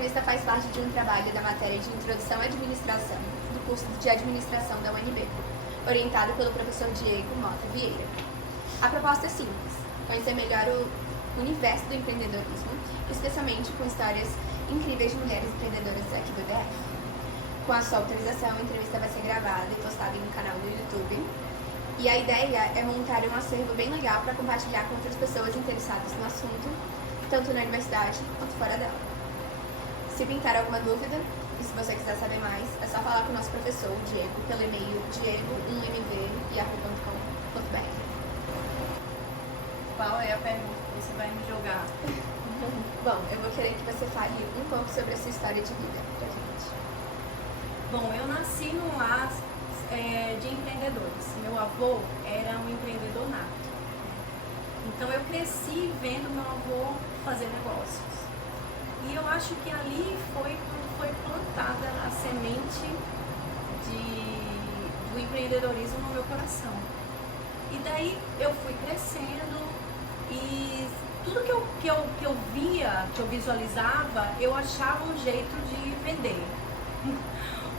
entrevista faz parte de um trabalho da matéria de Introdução à Administração, do curso de Administração da UNB, orientado pelo professor Diego Mota Vieira. A proposta é simples: conhecer melhor o universo do empreendedorismo, especialmente com histórias incríveis de mulheres empreendedoras aqui do DF. Com a sua autorização, a entrevista vai ser gravada e postada no canal do YouTube. E a ideia é montar um acervo bem legal para compartilhar com outras pessoas interessadas no assunto, tanto na universidade quanto fora dela. Se pintar alguma dúvida, e se você quiser saber mais, é só falar com o nosso professor, o Diego, pelo e-mail diego1mv@yahoo.com.br. Qual é a pergunta que você vai me jogar? Bom, eu vou querer que você fale um pouco sobre a sua história de vida pra gente. Bom, eu nasci num lar de empreendedores. Meu avô era um empreendedor nato. Então eu cresci vendo meu avô fazer negócios. E eu acho que ali foi quando foi plantada a semente do empreendedorismo no meu coração. E daí eu fui crescendo e tudo que eu via, que eu visualizava, eu achava um jeito de vender.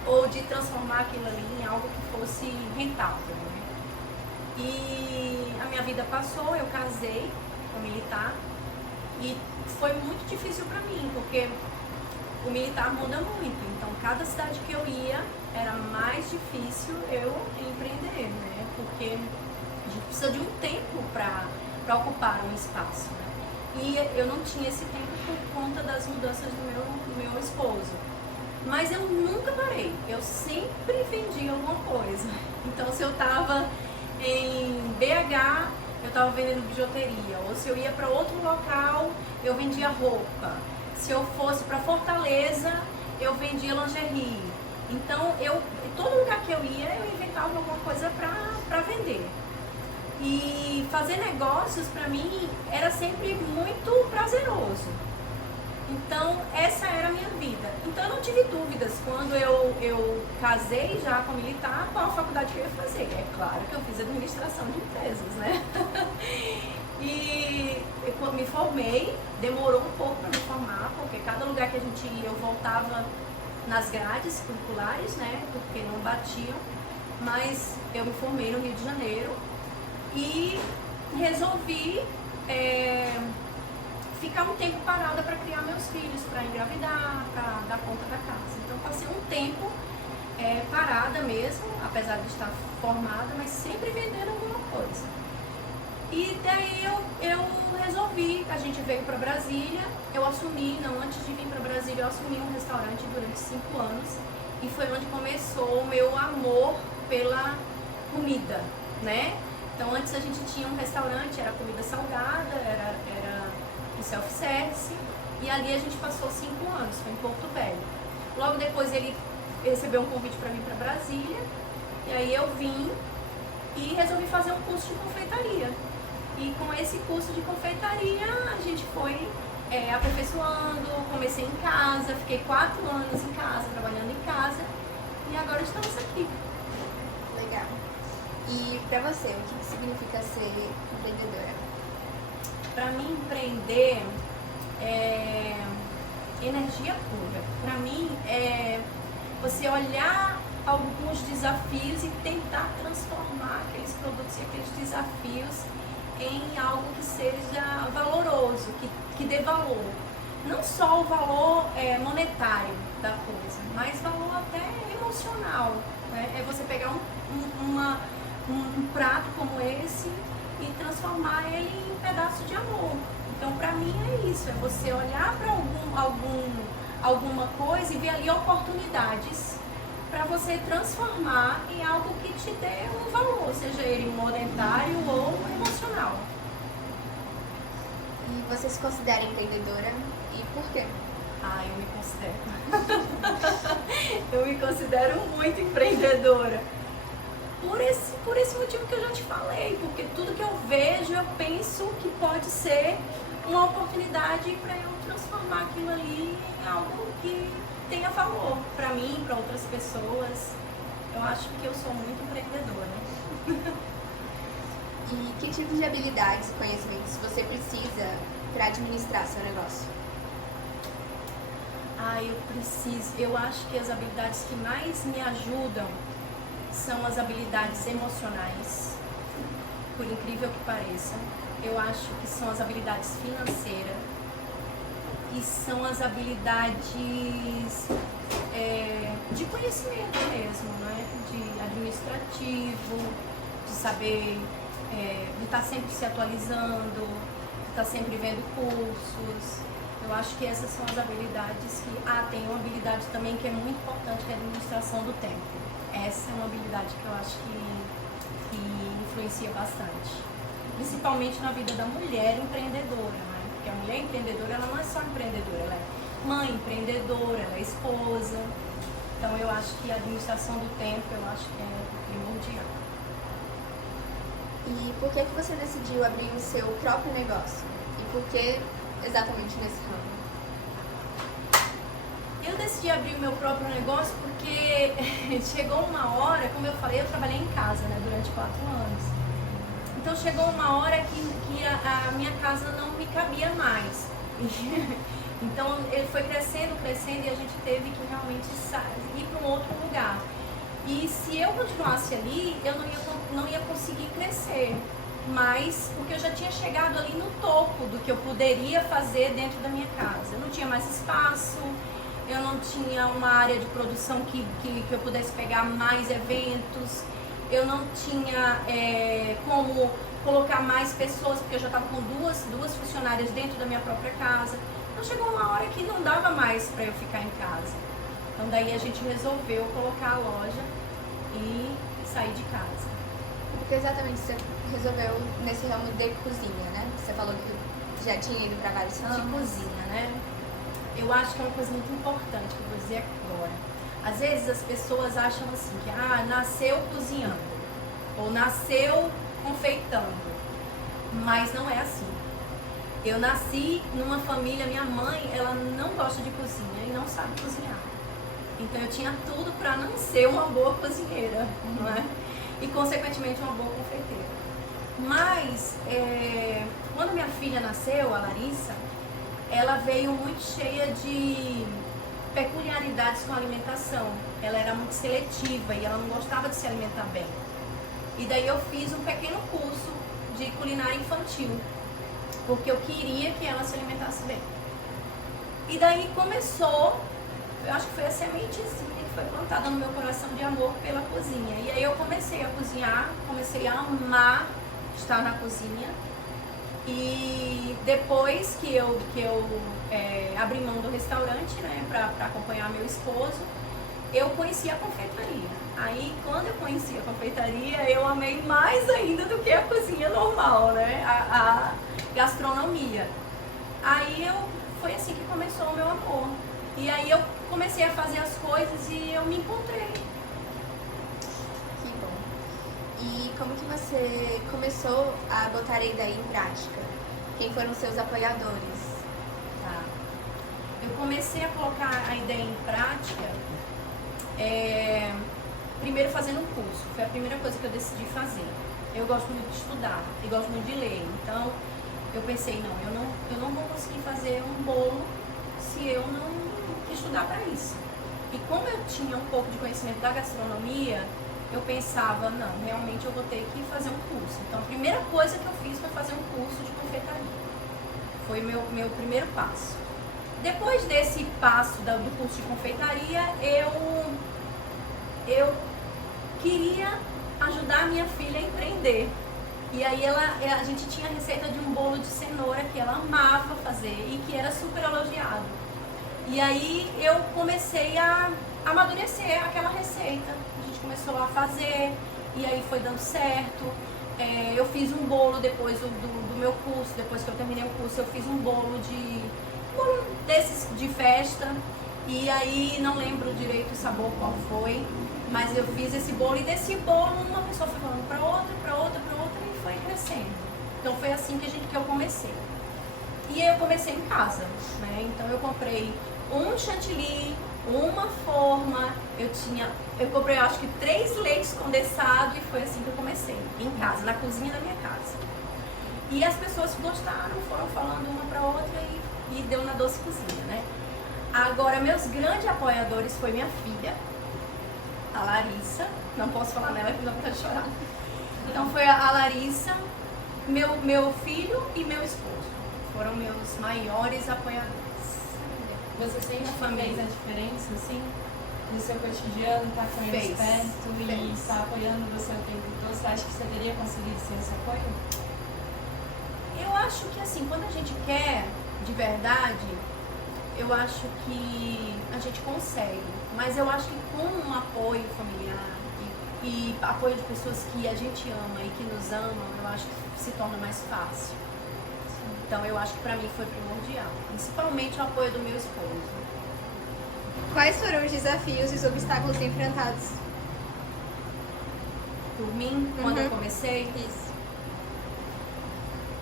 Ou de transformar aquilo ali em algo que fosse rentável, né? E a minha vida passou, eu casei com um militar e foi muito difícil para mim, porque o militar muda muito, então cada cidade que eu ia era mais difícil eu empreender, né? Porque a gente precisa de um tempo para ocupar um espaço, né? E eu não tinha esse tempo por conta das mudanças do meu esposo. Mas eu nunca parei, eu sempre vendia alguma coisa. Então se eu estava em BH, eu estava vendendo bijuteria. Ou se eu ia para outro local, eu vendia roupa. Se eu fosse para Fortaleza, eu vendia lingerie. Então todo lugar que eu ia, eu inventava alguma coisa para vender. E fazer negócios para mim era sempre muito prazeroso. Então, essa era a minha vida. Então, eu não tive dúvidas quando eu casei já com militar, qual a faculdade que eu ia fazer. É claro que eu fiz administração de empresas, né? E eu me formei, demorou um pouco para me formar, porque cada lugar que a gente ia, eu voltava nas grades curriculares, né? Porque não batiam. Mas eu me formei no Rio de Janeiro e resolvi ficar um tempo parada para criar meus filhos, para engravidar, para dar conta da casa. Então passei um tempo parada mesmo, apesar de estar formada, mas sempre vendendo alguma coisa. E daí eu resolvi, a gente veio para Brasília, eu assumi, antes de vir para Brasília, eu assumi um restaurante durante 5 anos e foi onde começou o meu amor pela comida, né? Então antes a gente tinha um restaurante, era comida salgada, era self-service, e ali a gente passou 5 anos, foi em Porto Velho. Logo depois ele recebeu um convite para vir para Brasília, e aí eu vim e resolvi fazer um curso de confeitaria. E com esse curso de confeitaria a gente foi aperfeiçoando, comecei em casa, fiquei 4 anos em casa, trabalhando em casa, e agora estamos aqui. Legal. E pra você, o que significa ser empreendedora? Para mim, empreender é energia pura. Para mim, é você olhar alguns desafios e tentar transformar aqueles produtos e aqueles desafios em algo que seja valoroso, que dê valor. Não só o valor monetário da coisa, mas valor até emocional, né? É você pegar um prato como esse e transformar ele em um pedaço de amor. Então, para mim é isso, é você olhar para alguma coisa e ver ali oportunidades para você transformar em algo que te dê um valor, seja ele monetário ou emocional. E você se considera empreendedora e por quê? Eu me considero. Eu me considero muito empreendedora. Por esse motivo que eu já te falei, porque tudo que eu vejo, eu penso que pode ser uma oportunidade para eu transformar aquilo ali em algo que tenha valor para mim, para outras pessoas. Eu acho que eu sou muito empreendedora. E que tipo de habilidades e conhecimentos você precisa para administrar seu negócio? eu acho que as habilidades que mais me ajudam são as habilidades emocionais, por incrível que pareça. Eu acho que são as habilidades financeiras e são as habilidades de conhecimento mesmo, né? De administrativo, de saber, de estar sempre se atualizando, de estar sempre vendo cursos. Eu acho que essas são as habilidades que... tem uma habilidade também que é muito importante, que é a administração do tempo. Essa é uma habilidade que eu acho que influencia bastante. Principalmente na vida da mulher empreendedora, né? Porque a mulher empreendedora, ela não é só empreendedora, ela é mãe empreendedora, ela é esposa. Então eu acho que a administração do tempo, eu acho que é primordial. E por que você decidiu abrir o seu próprio negócio? E por que exatamente nesse ramo? Eu decidi abrir o meu próprio negócio porque chegou uma hora, como eu falei, eu trabalhei em casa, né, durante 4 anos. Então chegou uma hora que a minha casa não me cabia mais. Então ele foi crescendo e a gente teve que realmente ir para um outro lugar. E se eu continuasse ali, eu não ia conseguir crescer mais, porque eu já tinha chegado ali no topo do que eu poderia fazer dentro da minha casa. Eu não tinha mais espaço, eu não tinha uma área de produção que eu pudesse pegar mais eventos, eu não tinha como colocar mais pessoas, porque eu já estava com duas funcionárias dentro da minha própria casa. Então chegou uma hora que não dava mais para eu ficar em casa. Então daí a gente resolveu colocar a loja e sair de casa. Porque exatamente você resolveu nesse ramo de cozinha, né? Você falou que já tinha ido para vários ramos. De cozinha, né? Eu acho que é uma coisa muito importante que eu vou dizer agora. Às vezes as pessoas acham assim que nasceu cozinhando ou nasceu confeitando, mas não é assim. Eu nasci numa família, minha mãe, ela não gosta de cozinha e não sabe cozinhar. Então eu tinha tudo para não ser uma boa cozinheira, não é? E consequentemente uma boa confeiteira. Mas quando minha filha nasceu, a Larissa, ela veio muito cheia de peculiaridades com a alimentação. Ela era muito seletiva e ela não gostava de se alimentar bem. E daí eu fiz um pequeno curso de culinária infantil, porque eu queria que ela se alimentasse bem. E daí começou, eu acho que foi a sementezinha que foi plantada no meu coração de amor pela cozinha. E aí eu comecei a cozinhar, comecei a amar estar na cozinha. E depois que eu abri mão do restaurante, né, para acompanhar meu esposo, eu conheci a confeitaria. Aí, quando eu conheci a confeitaria, eu amei mais ainda do que a cozinha normal, né, a gastronomia. Aí foi assim que começou o meu amor. E aí eu comecei a fazer as coisas e eu me encontrei. Que bom. E como que você começou a botar a ideia em prática? Quem foram os seus apoiadores? Tá. Eu comecei a colocar a ideia em prática primeiro fazendo um curso. Foi a primeira coisa que eu decidi fazer. Eu gosto muito de estudar e gosto muito de ler. Então eu pensei, eu não vou conseguir fazer um bolo se eu não estudar para isso. E como eu tinha um pouco de conhecimento da gastronomia, eu pensava, não, realmente eu vou ter que fazer um curso. Então a primeira coisa que eu fiz foi fazer um curso de confeitaria. Foi meu primeiro passo. Depois desse passo do curso de confeitaria, eu queria ajudar a minha filha a empreender. E aí a gente tinha a receita de um bolo de cenoura que ela amava fazer e que era super elogiado. E aí eu comecei a amadurecer aquela receita. A gente começou a fazer e aí foi dando certo. Eu fiz um bolo depois do meu curso, depois que eu terminei o curso, eu fiz um bolo desses de festa. E aí não lembro direito o sabor qual foi, mas eu fiz esse bolo e desse bolo uma pessoa foi falando para outra e foi crescendo. Então foi assim que eu comecei. E eu comecei em casa, né? Então eu comprei um chantilly, uma forma, eu comprei acho que 3 leites condensados e foi assim que eu comecei, em casa, na cozinha da minha casa. E as pessoas gostaram, foram falando uma para outra e deu na doce cozinha, né? Agora, meus grandes apoiadores foi minha filha, a Larissa. Não posso falar nela porque não vontade de chorar. Então foi a Larissa, meu filho e meu esposo. Foram meus maiores apoiadores. Você sente que família. fez a diferença, assim, no seu cotidiano, estar com eles perto e estar apoiando você o tempo todo? Você acha que você teria conseguido ser esse apoio? Eu acho que assim, quando a gente quer de verdade, eu acho que a gente consegue. Mas eu acho que com um apoio familiar e apoio de pessoas que a gente ama e que nos amam, eu acho que se torna mais fácil. Então eu acho que pra mim foi primordial. Principalmente o apoio do meu esposo. Quais foram os desafios e os obstáculos enfrentados? Por mim, quando eu comecei, Isso.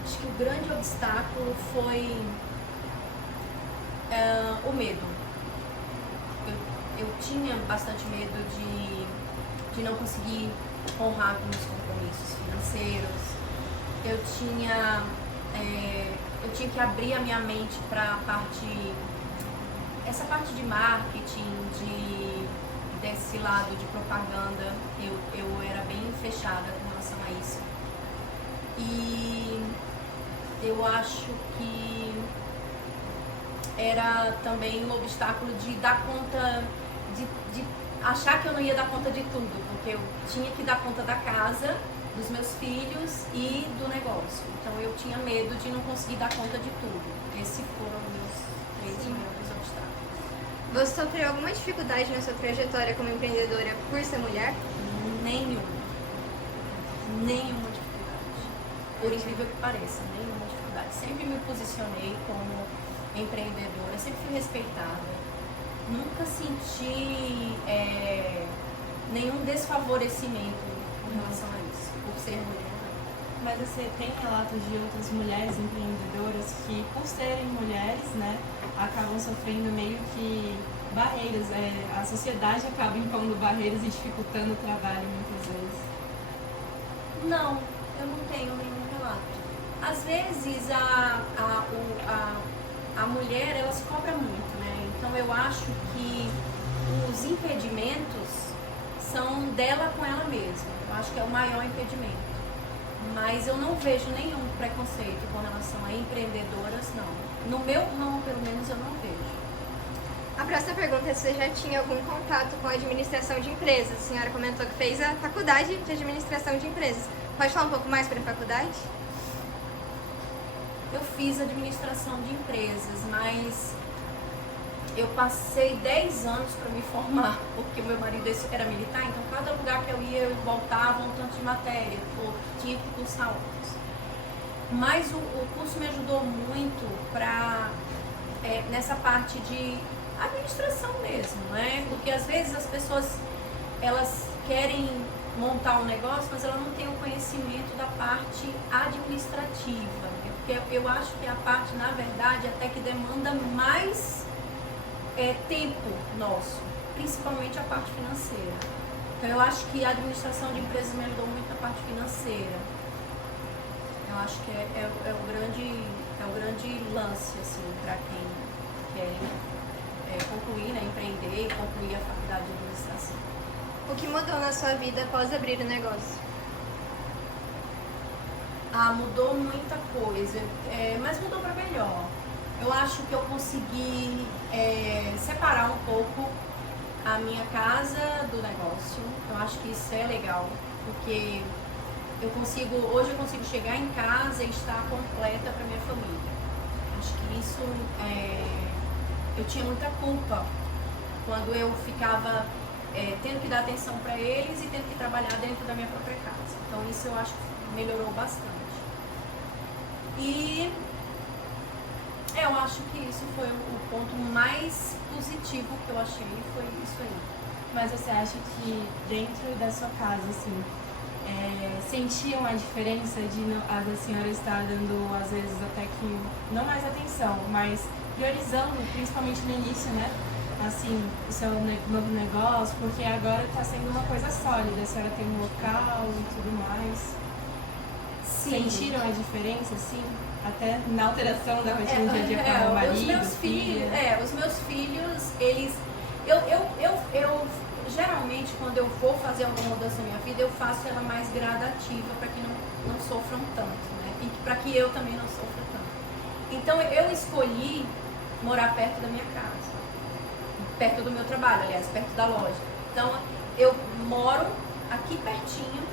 acho que o grande obstáculo foi o medo. Eu tinha bastante medo de não conseguir honrar com meus compromissos financeiros. Eu tinha que abrir a minha mente para essa parte de marketing, desse lado de propaganda. Eu era bem fechada com relação a isso. E eu acho que era também um obstáculo de dar conta, de achar que eu não ia dar conta de tudo, porque eu tinha que dar conta da casa, dos meus filhos e do negócio. Então eu tinha medo de não conseguir dar conta de tudo. Esses foram os meus 3 maiores obstáculos. Você sofreu alguma dificuldade na sua trajetória como empreendedora por ser mulher? Nenhuma dificuldade. Por incrível que pareça, nenhuma dificuldade. Sempre me posicionei como empreendedora, sempre fui respeitada. Nunca senti nenhum desfavorecimento em relação a isso, por ser mulher. Mas você tem relatos de outras mulheres empreendedoras que, por serem mulheres, né, acabam sofrendo meio que barreiras. A sociedade acaba impondo barreiras e dificultando o trabalho muitas vezes. Não, eu não tenho nenhum relato. Às vezes a mulher, ela se cobra muito, né? Então eu acho que os impedimentos são dela com ela mesma. Eu acho que é o maior impedimento. Mas eu não vejo nenhum preconceito com relação a empreendedoras, não. No meu ramo, pelo menos, eu não vejo. A próxima pergunta é se você já tinha algum contato com a administração de empresas. A senhora comentou que fez a faculdade de administração de empresas. Pode falar um pouco mais sobre a faculdade? Eu fiz administração de empresas, mas eu passei 10 anos para me formar, porque meu marido era militar, então cada lugar que eu ia eu voltava um tanto de matéria, ou tinha que cursar outros. Mas o curso me ajudou muito nessa parte de administração mesmo, né? Porque às vezes as pessoas, elas querem montar um negócio, mas elas não têm o conhecimento da parte administrativa, né? Porque eu acho que a parte, na verdade, até que demanda mais tempo nosso, principalmente a parte financeira. Então eu acho que a administração de empresas me ajudou muito na parte financeira. Eu acho que é o grande lance, assim, para quem quer concluir, né, empreender e concluir a faculdade de administração. O que mudou na sua vida após abrir o negócio? Mudou muita coisa, mas mudou para melhor. Eu acho que eu consegui separar um pouco a minha casa do negócio. Eu acho que isso é legal, porque hoje eu consigo chegar em casa e estar completa para minha família. Acho que isso, eu tinha muita culpa quando eu ficava tendo que dar atenção para eles e tendo que trabalhar dentro da minha própria casa. Então isso eu acho que melhorou bastante. E eu acho que isso foi o ponto mais positivo que eu achei, foi isso aí. Mas você acha que dentro da sua casa, assim, sentiam a diferença de a senhora estar dando, às vezes, até que, não mais atenção, mas priorizando, principalmente no início, né? Assim, o seu novo negócio, porque agora está sendo uma coisa sólida, a senhora tem um local e tudo mais. Sim. Sentiram a diferença, assim? Até na alteração da rotina do dia a dia com o marido, os meus filhos, eles... Eu geralmente, quando eu vou fazer alguma mudança na minha vida, eu faço ela mais gradativa para que não sofram tanto, né? E para que eu também não sofra tanto. Então, eu escolhi morar perto da minha casa. Perto do meu trabalho, aliás, perto da loja. Então, eu moro aqui pertinho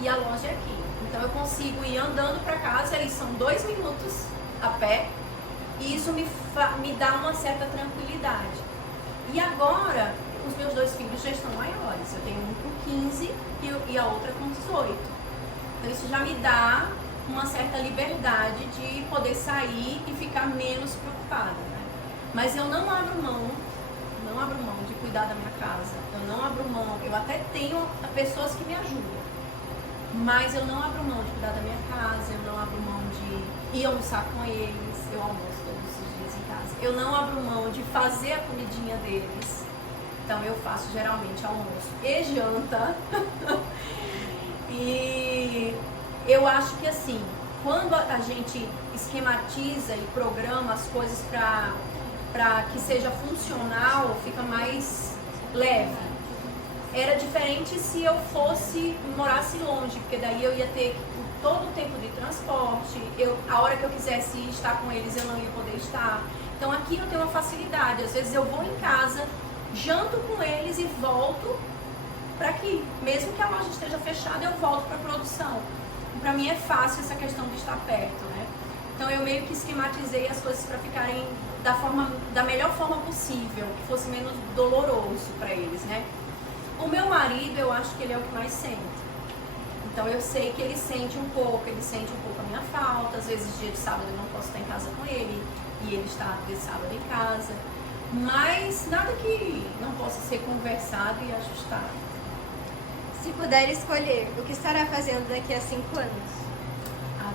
e a loja é aqui. Então, eu consigo ir andando para casa, eles são 2 minutos a pé, e isso me dá uma certa tranquilidade. E agora, os meus 2 filhos já estão maiores. Eu tenho um com 15 e a outra com 18. Então, isso já me dá uma certa liberdade de poder sair e ficar menos preocupada, né? Mas eu não abro mão de cuidar da minha casa. Eu não abro mão, eu até tenho pessoas que me ajudam, mas eu não abro mão de cuidar da minha casa, eu não abro mão de ir almoçar com eles, eu almoço todos os dias em casa. Eu não abro mão de fazer a comidinha deles. Então eu faço geralmente almoço e janta. E eu acho que assim, quando a gente esquematiza e programa as coisas para que seja funcional, fica mais leve. Era diferente se eu morasse longe, porque daí eu ia ter todo o tempo de transporte, a hora que eu quisesse estar com eles eu não ia poder estar. Então aqui eu tenho uma facilidade, às vezes eu vou em casa, janto com eles e volto para aqui. Mesmo que a loja esteja fechada, eu volto para a produção. Para mim é fácil essa questão de estar perto, né? Então eu meio que esquematizei as coisas para ficarem da melhor forma possível, que fosse menos doloroso para eles, né? O meu marido, eu acho que ele é o que mais sente. Então eu sei que ele sente um pouco a minha falta. Às vezes dia de sábado eu não posso estar em casa com ele e ele está de sábado em casa. Mas nada que não possa ser conversado e ajustado. Se puder escolher, o que estará fazendo daqui a 5 anos?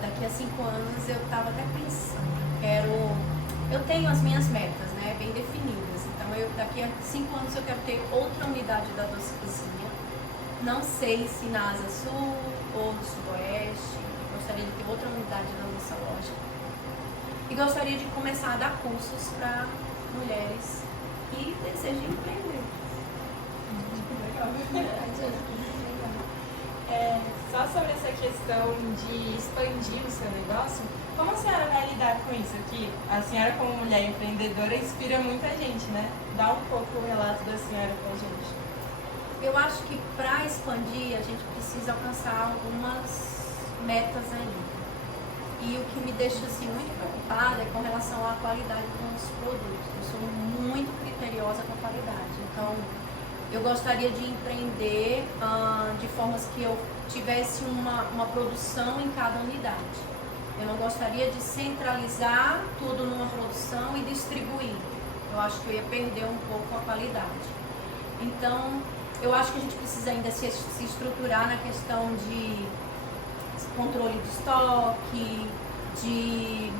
Daqui a 5 anos eu estava até pensando. Eu tenho as minhas metas, né, bem definidas. Então daqui a 5 anos eu quero ter outra unidade da Doce Cozinha. Não sei se na Asa Sul ou no Sudoeste. Gostaria de ter outra unidade da nossa loja. E gostaria de começar a dar cursos para mulheres que desejam empreender. Só sobre essa questão de expandir o seu negócio, como a senhora vai lidar com isso? Que a senhora, como mulher empreendedora, inspira muita gente, né? Dá um pouco o relato da senhora pra gente. Eu acho que para expandir a gente precisa alcançar algumas metas ainda. E o que me deixa assim, muito preocupada é com relação à qualidade dos nossos produtos. Eu sou muito criteriosa com a qualidade. Então, eu gostaria de empreender de formas que eu tivesse uma produção em cada unidade. Eu não gostaria de centralizar tudo numa produção e distribuir. Eu acho que eu ia perder um pouco a qualidade. Então, eu acho que a gente precisa ainda se estruturar na questão de controle de estoque, de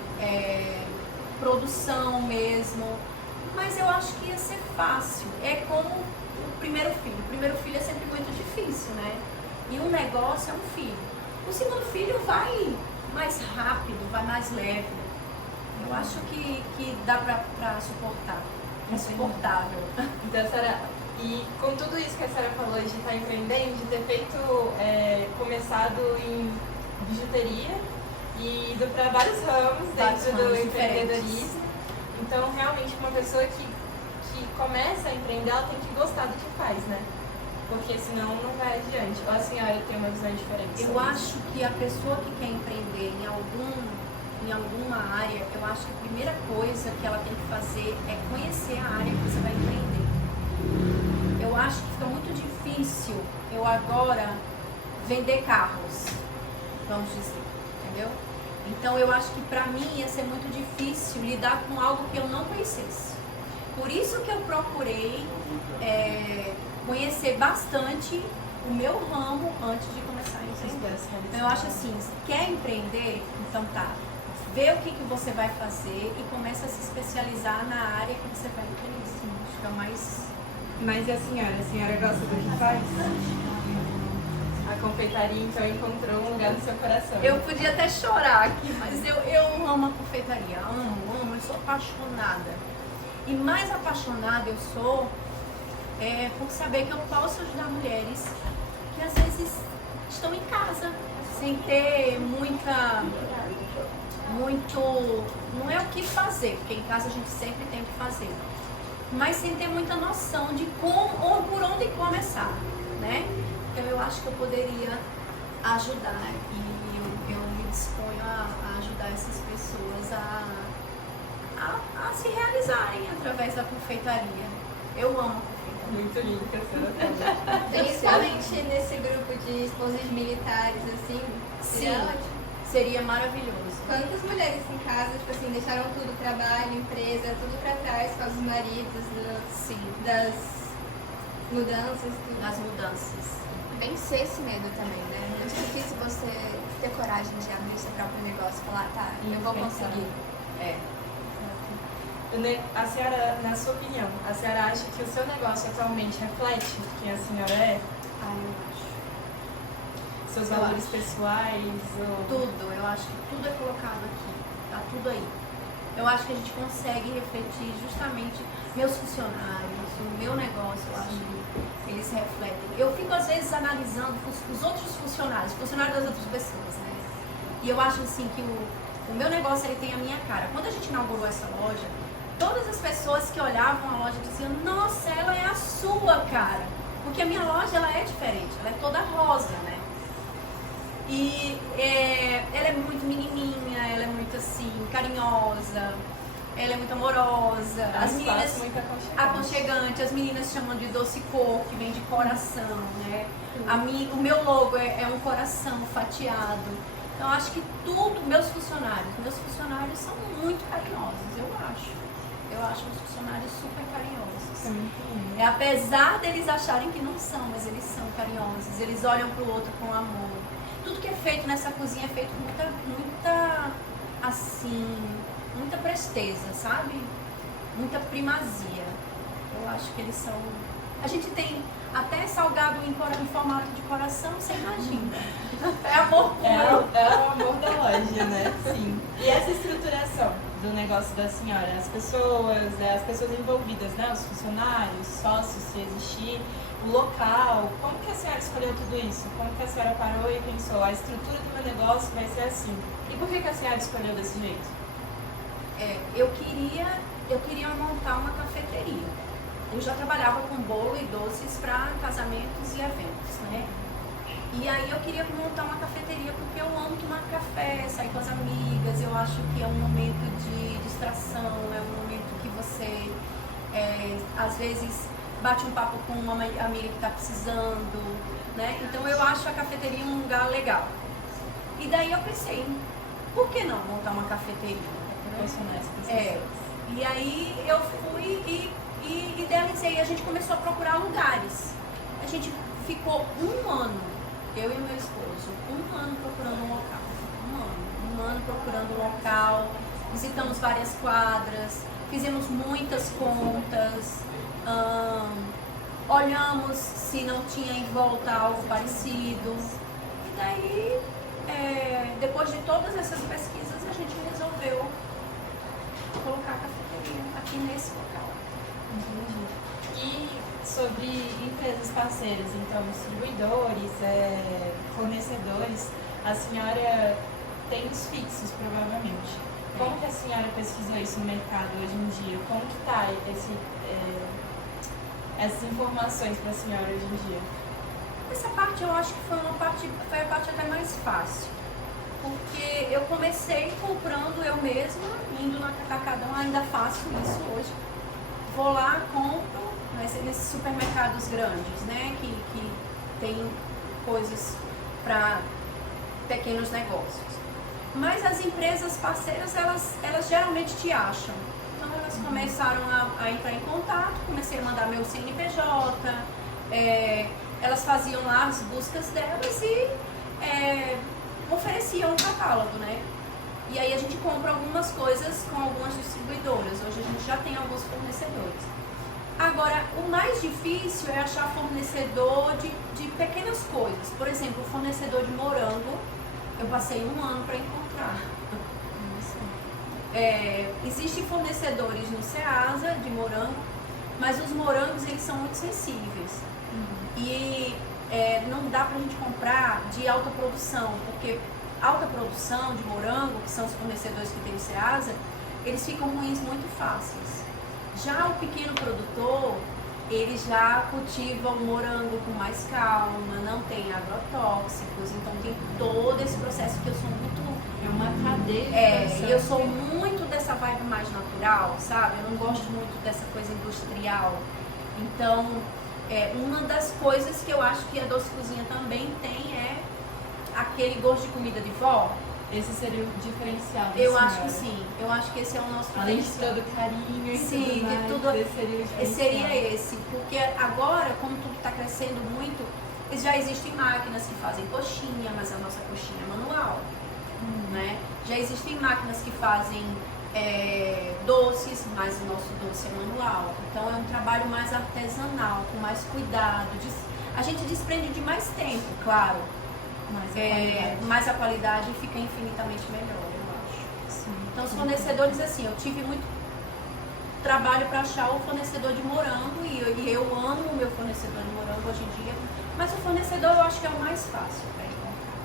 produção mesmo. Mas eu acho que ia ser fácil. É como o primeiro filho. O primeiro filho é sempre muito difícil, né? E um negócio é um filho. O segundo filho vai mais rápido, vai mais leve. Eu acho que dá pra suportar. É suportável. Então, a senhora, e com tudo isso que a senhora falou de estar empreendendo, de ter feito, começado em bijuteria e ido para vários ramos dentro do empreendedorismo. Então, realmente, uma pessoa que começa a empreender, ela tem que gostar do que faz, né? Porque senão não vai adiante. Ou a senhora tem uma visão diferente? Eu acho que a pessoa que quer empreender em alguma área, eu acho que a primeira coisa que ela tem que fazer é conhecer a área que você vai empreender. Eu acho que fica muito difícil eu agora vender carros, vamos dizer, entendeu? Então eu acho que pra mim ia ser muito difícil lidar com algo que eu não conhecesse. Por isso que eu procurei conhecer bastante o meu ramo antes de começar a empreender. Então eu acho assim, se quer empreender, então tá, vê o que você vai fazer e começa a se especializar na área que você vai empreender. Acho que é o mais... Mas e a senhora? A senhora gosta do que faz? confeitaria então encontrou um lugar no seu coração. Eu podia até chorar aqui, mas eu amo a confeitaria, amo, eu sou apaixonada. E mais apaixonada eu sou por saber que eu posso ajudar mulheres que às vezes estão em casa, sem ter não é o que fazer, porque em casa a gente sempre tem o que fazer, mas sem ter muita noção de como ou por onde começar, né? Então eu acho que eu poderia ajudar e eu me disponho a ajudar essas pessoas a se realizarem através da confeitaria. Eu amo a confeitaria. Muito lindo que a senhora falou. Principalmente nesse grupo de esposas militares, assim, seria Sim. ótimo. Seria maravilhoso. Quantas mulheres em casa, tipo assim, deixaram tudo, trabalho, empresa, tudo pra trás, por causa dos maridos, Sim, das mudanças, tudo. das mudanças. Vencer esse medo também, né? É muito difícil você ter coragem de abrir seu próprio negócio e falar, tá, eu vou conseguir. A senhora, na sua opinião, a senhora acha que o seu negócio atualmente reflete quem a senhora é? Eu acho. Seus Eu valores acho. pessoais? Tudo, eu acho que tudo é colocado aqui, tá tudo aí. Eu acho que a gente consegue refletir justamente meus funcionários, o meu negócio, eu acho que eles refletem. Eu fico às vezes analisando os outros funcionários das outras pessoas, né? E eu acho assim que o meu negócio ele tem a minha cara. Quando a gente inaugurou essa loja, todas as pessoas que olhavam a loja diziam, nossa, ela é a sua cara. Porque a minha loja ela é diferente, ela é toda rosa, né? E ela é muito menininha, ela é muito assim, carinhosa, ela é muito amorosa. As meninas, muito aconchegante, as meninas chamam de doce cor, que vem de coração, né? O meu logo é um coração fatiado. Então, eu acho que meus funcionários são muito carinhosos, eu acho. Eu acho os funcionários super carinhosos. Apesar deles acharem que não são, mas eles são carinhosos, eles olham pro outro com amor. Tudo que é feito nessa cozinha é feito com muita presteza, sabe? Muita primazia. Eu acho que eles são... A gente tem até salgado em formato de coração, você imagina. É amor puro. É o amor da loja, né? Sim. E essa estruturação do negócio da senhora, as pessoas envolvidas, né? Os funcionários, sócios, se existir, o local, como que a senhora escolheu tudo isso? Como que a senhora parou e pensou, a estrutura do meu negócio vai ser assim? E por que a senhora escolheu desse jeito? Eu queria montar uma cafeteria. Eu já trabalhava com bolo e doces para casamentos e eventos, né? E aí eu queria montar uma cafeteria porque eu amo tomar café, sair com as amigas. Eu acho que é um momento de distração, é um momento que você, às vezes, bate um papo com uma amiga que está precisando, né? Então eu acho a cafeteria um lugar legal. E daí eu pensei, por que não montar uma cafeteria? E aí eu fui e idealizei, a gente começou a procurar lugares. A gente ficou um ano, eu e o meu esposo, procurando um local. Um ano procurando um local, visitamos várias quadras, fizemos muitas contas, olhamos se não tinha em volta algo parecido. E daí, depois de todas essas pesquisas, a gente resolveu colocar a cafeteria aqui nesse local. Entendi. E sobre empresas parceiras, então distribuidores, fornecedores, a senhora tem os fixos provavelmente. Como que a senhora pesquisou isso no mercado hoje em dia? Como que está essas informações para a senhora hoje em dia? Essa parte eu acho que foi a parte até mais fácil. Porque eu comecei comprando eu mesma, indo na Atacadão, ainda faço isso hoje. Vou lá, compro nesses supermercados grandes, né? Que tem coisas para pequenos negócios. Mas as empresas parceiras, elas geralmente te acham. Então elas começaram a entrar em contato, comecei a mandar meu CNPJ, elas faziam lá as buscas delas e ofereciam um catálogo, né? E aí a gente compra algumas coisas com algumas distribuidoras. Hoje a gente já tem alguns fornecedores. Agora, O mais difícil é achar fornecedor de pequenas coisas. Por exemplo, o fornecedor de morango, eu passei 1 ano para encontrar. Existem fornecedores no Ceasa de morango, mas os morangos eles são muito sensíveis. E não dá pra gente comprar de alta produção, porque alta produção de morango, que são os fornecedores que tem no Ceasa, eles ficam ruins muito fáceis. Já o pequeno produtor, ele já cultiva o morango com mais calma, não tem agrotóxicos, então tem todo esse processo que eu sou muito... É uma cadeia. E eu sou muito dessa vibe mais natural, sabe? Eu não gosto muito dessa coisa industrial. Então, uma das coisas que eu acho que a Doce Cozinha também tem é aquele gosto de comida de vó. Esse seria o diferencial. Eu acho que sim. Eu acho que esse é o nosso além de diferencial. todo o carinho e sim, tudo mais, de tudo. esse seria o diferencial. Seria esse. Porque agora, como tudo está crescendo muito, já existem máquinas que fazem coxinha, mas a nossa coxinha é manual. Né? Já existem máquinas que fazem doces, mas o nosso doce é manual. Então é um trabalho mais artesanal, com mais cuidado. A gente desprende de mais tempo, claro. Mas a qualidade fica infinitamente melhor, eu acho. Sim. Então os fornecedores, assim, eu tive muito trabalho para achar o fornecedor de morango e eu amo o meu fornecedor de morango hoje em dia, mas o fornecedor eu acho que é o mais fácil para encontrar.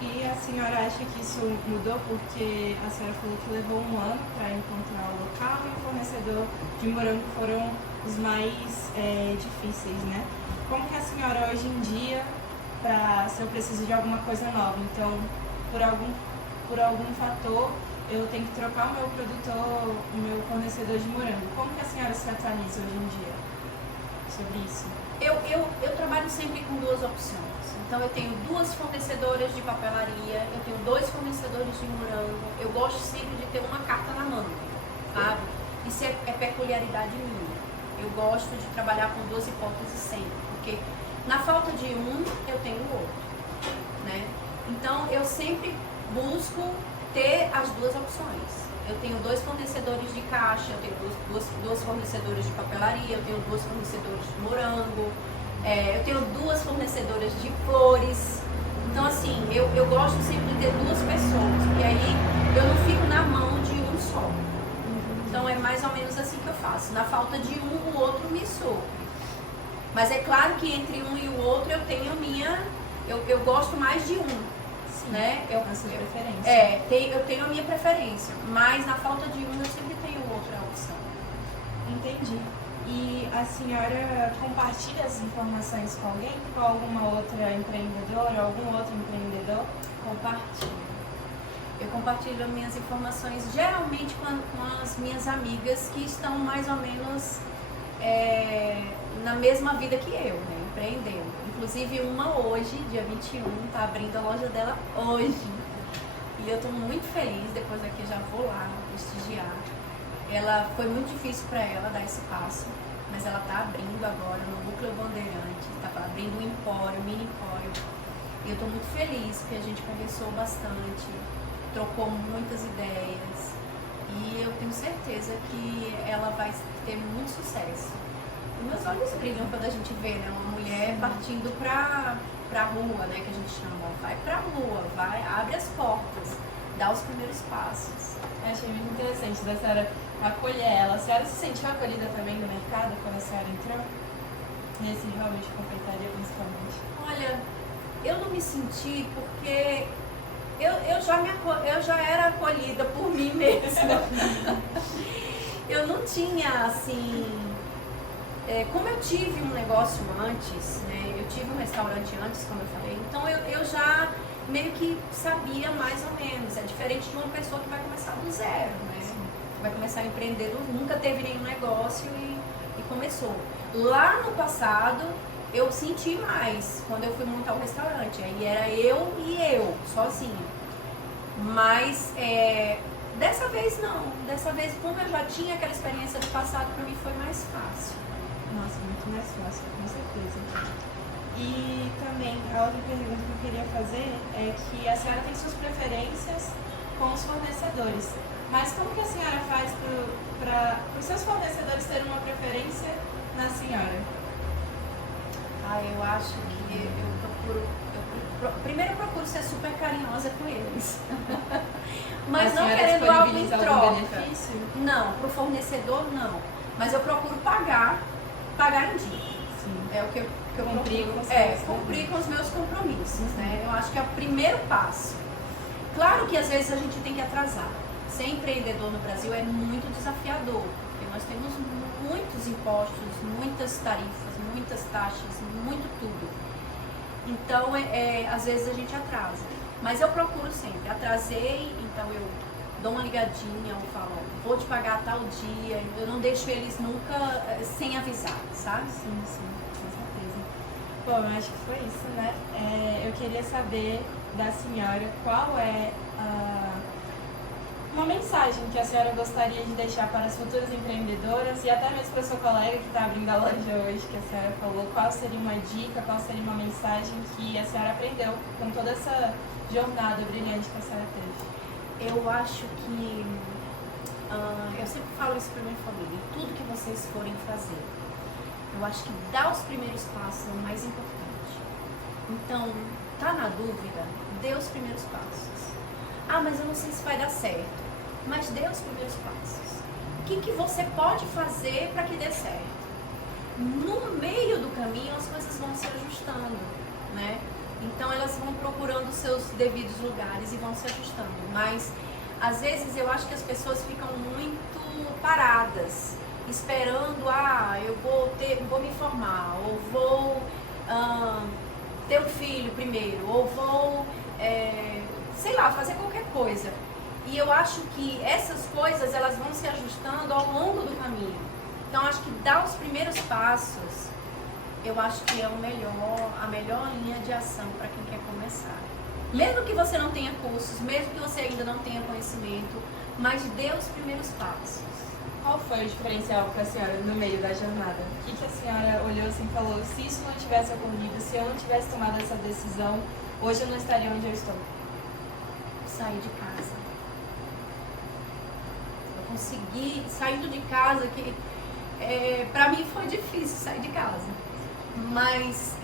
E a senhora acha que isso mudou porque a senhora falou que levou 1 ano para encontrar o local e o fornecedor de morango foram os mais difíceis, né? Como que a senhora hoje em dia, se eu preciso de alguma coisa nova, então por algum fator eu tenho que trocar o meu produtor, o meu fornecedor de morango, como que a senhora se atualiza hoje em dia sobre isso? Eu trabalho sempre com 2 opções. Então eu tenho 2 fornecedoras de papelaria, eu tenho 2 fornecedores de morango. Eu gosto sempre de ter uma carta na mão, sabe? Isso é peculiaridade minha. Eu gosto de trabalhar com 2 hipóteses sempre, porque na falta de um, eu tenho o outro, né? Então eu sempre busco ter as 2 opções. Eu tenho 2 fornecedores de caixa, eu tenho duas fornecedores de papelaria, eu tenho 2 fornecedores de morango, eu tenho 2 fornecedoras de flores. Então assim, eu gosto sempre de ter 2 pessoas, porque aí eu não fico na mão de um só. Então é mais ou menos assim que eu faço. Na falta de um, o outro me supre. Mas é claro que entre um e o outro eu tenho a minha... Eu gosto mais de um. Sim, né? a sua preferência. Eu tenho a minha preferência, mas na falta de um eu sempre tenho outra opção. Entendi. E a senhora compartilha as informações com alguém? Com alguma outra empreendedora, algum outro empreendedor? Compartilho. Eu compartilho as minhas informações geralmente com as minhas amigas que estão mais ou menos na mesma vida que eu, né? Empreendendo. Inclusive uma hoje, dia 21, tá abrindo a loja dela hoje. E eu tô muito feliz, depois daqui eu já vou lá prestigiar. Foi muito difícil para ela dar esse passo, mas ela tá abrindo agora no Núcleo Bandeirante, tá abrindo um empório, mini empório. E eu tô muito feliz, porque a gente conversou bastante, trocou muitas ideias. E eu tenho certeza que ela vai ter muito sucesso. Meus olhos brilham quando a gente vê, né, uma mulher partindo pra rua, né, que a gente chama. Vai pra rua, abre as portas, dá os primeiros passos. Eu achei muito interessante da senhora acolher ela. A senhora se sentiu acolhida também no mercado quando a senhora entrou? Nesse ramo de confeitaria, principalmente. Olha, eu não me senti porque eu já era acolhida por mim mesma. Eu não tinha, assim... como eu tive um negócio antes, né, eu tive um restaurante antes, como eu falei, então eu já meio que sabia mais ou menos. É diferente de uma pessoa que vai começar do zero, né? Vai começar a empreender, nunca teve nenhum negócio e começou. Lá no passado, eu senti mais quando eu fui montar o restaurante. Aí era eu e eu, sozinha. Mas dessa vez não. Dessa vez, como eu já tinha aquela experiência do passado, para mim foi mais fácil. Nossa, muito mais fácil, com certeza. E também, a outra pergunta que eu queria fazer é que a senhora tem suas preferências com os fornecedores. Mas como que a senhora faz para os seus fornecedores terem uma preferência na senhora? Eu acho que primeiro eu procuro ser super carinhosa com eles. Mas não querendo algo em troca. Benefício? Não, pro fornecedor não. Mas eu procuro pagar em dia. Sim. É o que eu Cumprir procuro. com os seus Cumprir com os meus compromissos, né? Eu acho que é o primeiro passo. Claro que às vezes a gente tem que atrasar. Ser empreendedor no Brasil é muito desafiador, porque nós temos muitos impostos, muitas tarifas, muitas taxas, muito tudo. Então, às vezes a gente atrasa. Mas eu procuro sempre. Atrasei, então eu dou uma ligadinha, eu falo, vou te pagar tal dia. Eu não deixo eles nunca sem avisar, sabe? Sim, com certeza. Bom, eu acho que foi isso, né? Eu queria saber da senhora qual é uma mensagem que a senhora gostaria de deixar para as futuras empreendedoras e até mesmo para a sua colega que está abrindo a loja hoje, que a senhora falou. Qual seria uma dica, qual seria uma mensagem que a senhora aprendeu com toda essa jornada brilhante que a senhora teve? Eu acho que, eu sempre falo isso para minha família, tudo que vocês forem fazer, eu acho que dar os primeiros passos é o mais importante. Então, tá na dúvida? Dê os primeiros passos. Mas eu não sei se vai dar certo. Mas dê os primeiros passos. O que você pode fazer para que dê certo? No meio do caminho as coisas vão se ajustando, né? Então elas vão procurando seus devidos lugares e vão se ajustando. Mas às vezes eu acho que as pessoas ficam muito paradas, esperando, eu vou me formar, ou vou ter um filho primeiro, ou vou, sei lá, fazer qualquer coisa. E eu acho que essas coisas, elas vão se ajustando ao longo do caminho. Então, acho que dar os primeiros passos, eu acho que é a melhor linha de ação para quem quer começar. Mesmo que você não tenha cursos, mesmo que você ainda não tenha conhecimento, mas dê os primeiros passos. Qual foi o diferencial para a senhora no meio da jornada? O que a senhora olhou assim e falou, se isso não tivesse ocorrido, se eu não tivesse tomado essa decisão, hoje eu não estaria onde eu estou? Sair de casa. Eu consegui, saindo de casa, que pra mim foi difícil sair de casa. Mas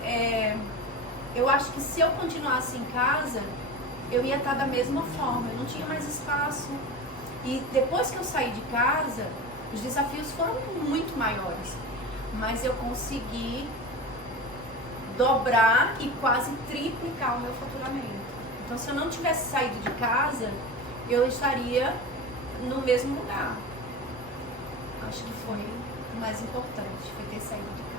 eu acho que se eu continuasse em casa, eu ia estar da mesma forma, eu não tinha mais espaço. E depois que eu saí de casa, os desafios foram muito maiores. Mas eu consegui dobrar e quase triplicar o meu faturamento. Então, se eu não tivesse saído de casa, eu estaria no mesmo lugar. Acho que foi o mais importante, foi ter saído de casa.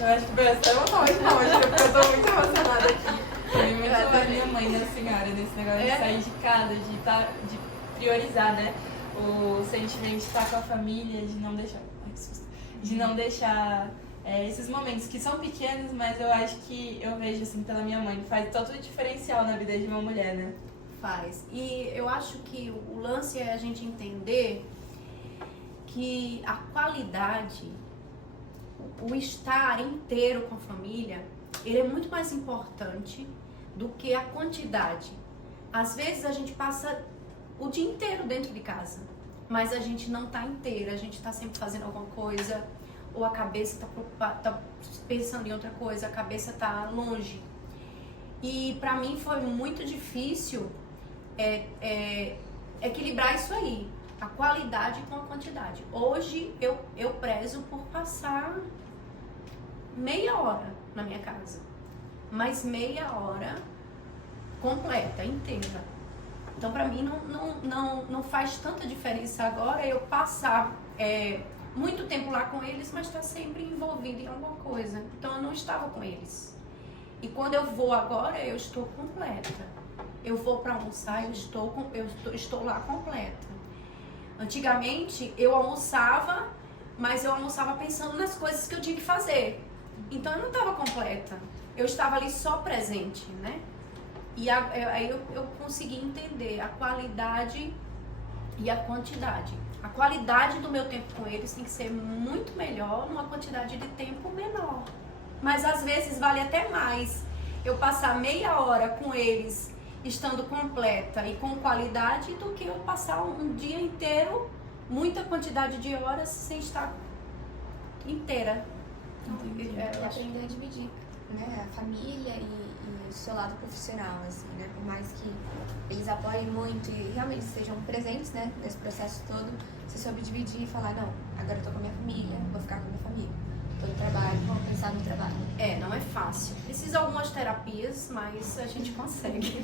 Eu acho que vai ser uma palma de palmas, porque eu tô muito emocionada aqui. Eu vi muito a minha mãe da senhora nesse negócio de sair de casa, de priorizar, né? O sentimento de estar com a família, de não deixar... Ai, que susto. De não deixar... esses momentos que são pequenos, mas eu acho que eu vejo assim pela minha mãe, faz todo o diferencial na vida de uma mulher, né? Faz. E eu acho que o lance é a gente entender que a qualidade, o estar inteiro com a família, ele é muito mais importante do que a quantidade. Às vezes a gente passa o dia inteiro dentro de casa, mas a gente não tá inteira, a gente tá sempre fazendo alguma coisa, ou a cabeça tá preocupada, tá pensando em outra coisa, a cabeça tá longe. E pra mim foi muito difícil equilibrar isso aí, a qualidade com a quantidade. Hoje eu prezo por passar meia hora na minha casa, mas meia hora completa, inteira. Então pra mim não faz tanta diferença agora eu passar muito tempo lá com eles, mas estar sempre envolvida em alguma coisa. Então eu não estava com eles. E quando eu vou agora, eu estou completa. Eu vou para almoçar, eu estou lá completa. Antigamente eu almoçava, mas eu almoçava pensando nas coisas que eu tinha que fazer. Então eu não estava completa. Eu estava ali só presente, né? E aí eu consegui entender a qualidade e a quantidade. A qualidade do meu tempo com eles tem que ser muito melhor numa quantidade de tempo menor. Mas às vezes vale até mais eu passar meia hora com eles estando completa e com qualidade do que eu passar um dia inteiro, muita quantidade de horas sem estar inteira. E aprender a dividir, né, a família e o seu lado profissional, assim, né, por mais que eles apoiem muito e realmente estejam presentes, né, nesse processo todo, você soube dividir e falar, não, agora eu tô com a minha família, vou ficar com a minha família, tô no trabalho, vamos pensar no trabalho. Não é fácil. Precisa algumas terapias, mas a gente consegue.